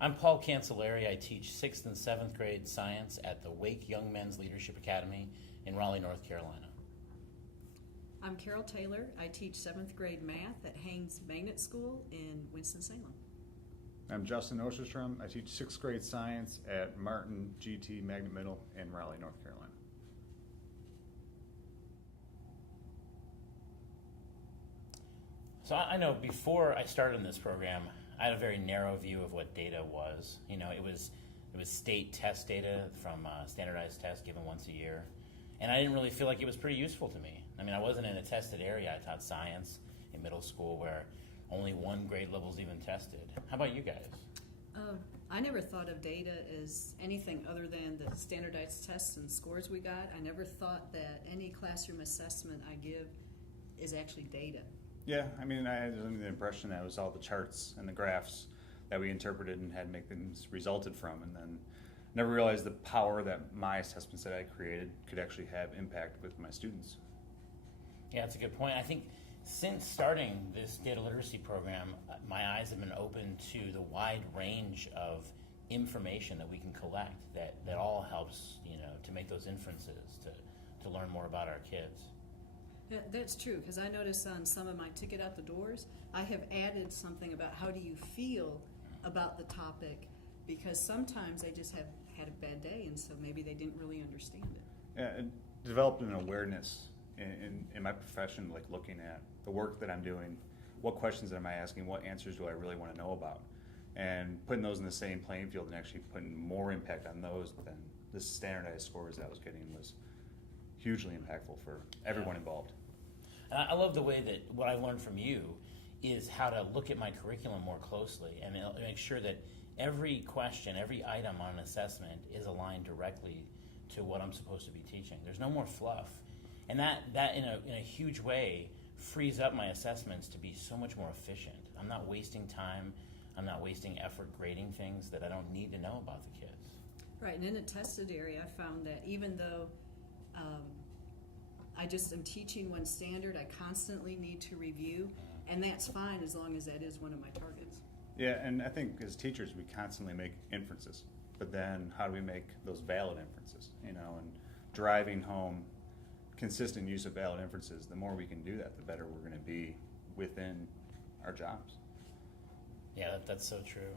I'm Paul Cancelleri. I teach 6th and 7th grade science at the Wake Young Men's Leadership Academy in Raleigh, North Carolina. I'm Carol Taylor. I teach 7th grade math at Haynes Magnet School in Winston-Salem. I'm Justin Osterstrom. I teach 6th grade science at Martin GT Magnet Middle in Raleigh, North Carolina. So I know before I started in this program, I had a very narrow view of what data was. You know, it was state test data from standardized tests given once a year. And I didn't really feel like it was pretty useful to me. I mean, I wasn't in a tested area. I taught science in middle school where only one grade level is even tested. How about you guys? I never thought of data as anything other than the standardized tests and scores we got. I never thought that any classroom assessment I give is actually data. Yeah, I mean, I had the impression that it was all the charts and the graphs that we interpreted and had make things resulted from, and then never realized the power that my assessments that I created could actually have impact with my students. Yeah, that's a good point. I think since starting this data literacy program, my eyes have been open to the wide range of information that we can collect that all helps, you know, to make those inferences, to learn more about our kids. Yeah, that's true, because I notice on some of my ticket out the doors, I have added something about how do you feel about the topic, because sometimes they just have had a bad day, and so maybe they didn't really understand it. Yeah, and developed an awareness in my profession, like looking at the work that I'm doing, what questions am I asking, what answers do I really want to know about, and putting those in the same playing field and actually putting more impact on those than the standardized scores that I was getting was hugely impactful for everyone involved. And I love the way that what I learned from you is how to look at my curriculum more closely and make sure that every question, every item on an assessment is aligned directly to what I'm supposed to be teaching. There's no more fluff. And that in a huge way frees up my assessments to be so much more efficient. I'm not wasting time. I'm not wasting effort grading things that I don't need to know about the kids. Right, and in a tested area, I found that even though I just am teaching one standard, I constantly need to review, and that's fine as long as that is one of my targets. Yeah, and I think as teachers we constantly make inferences, but then how do we make those valid inferences, you know, and driving home consistent use of valid inferences, the more we can do that, the better we're going to be within our jobs. Yeah, that's so true.